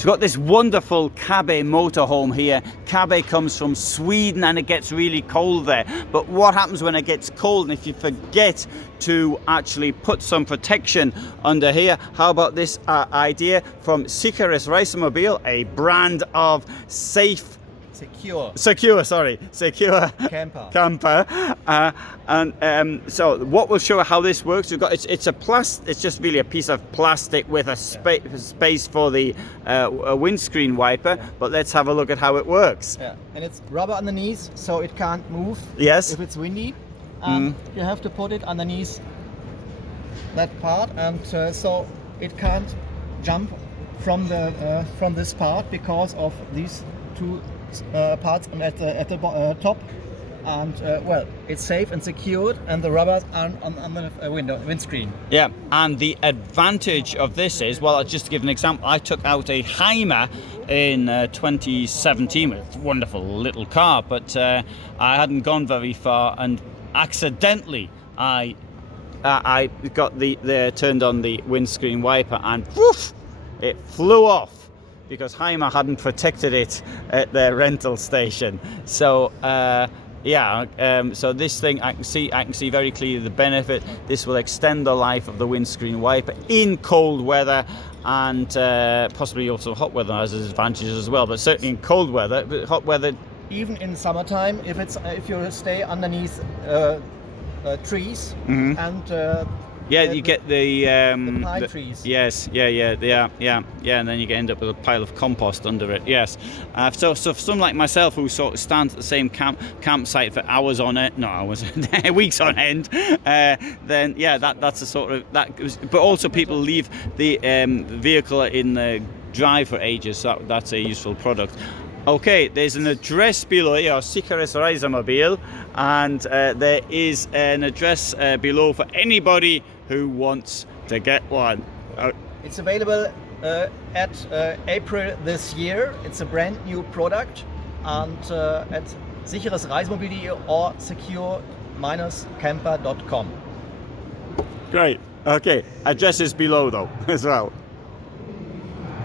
So we've got this wonderful Cabbe motorhome here. Cabbe comes from Sweden and it gets really cold there. But what happens when it gets cold and if you forget to actually put some protection under here? How about this idea from Reisemobil, a brand of secure camper. So what will show how this works, we've got it's just really a piece of plastic with a space for the windscreen wiper, but let's have a look at how it works. Yeah, and it's rubber underneath, so it can't move. Yes, if it's windy, and you have to put it underneath that part, and so it can't jump from this part because of these two parts at the top, and well, it's safe and secured, and the rubbers are on the windscreen. Yeah, and the advantage of this is, well, just to give an example, I took out a Hymer in 2017 with a wonderful little car, but I hadn't gone very far, and accidentally I got turned on the windscreen wiper, and woof, it flew off, because Hymer hadn't protected it at their rental station. So so this thing I can see very clearly the benefit. This will extend the life of the windscreen wiper in cold weather, and possibly also hot weather has its advantages as well, but certainly in cold weather. But hot weather, even in summertime, if you stay underneath trees, and you get the pine trees. Yes, and then you end up with a pile of compost under it. Yes, so for someone like myself who sort of stands at the same campsite for weeks on end, then that's a sort of that. But also people leave the vehicle in the drive for ages, so that's a useful product. Okay, there's an address below here, Reisemobil, and there is an address below for anybody who wants to get one. It's available at April this year. It's a brand new product, and at sicheresreisemobil.de or secure-camper.com. Great. Okay, address is below though as well.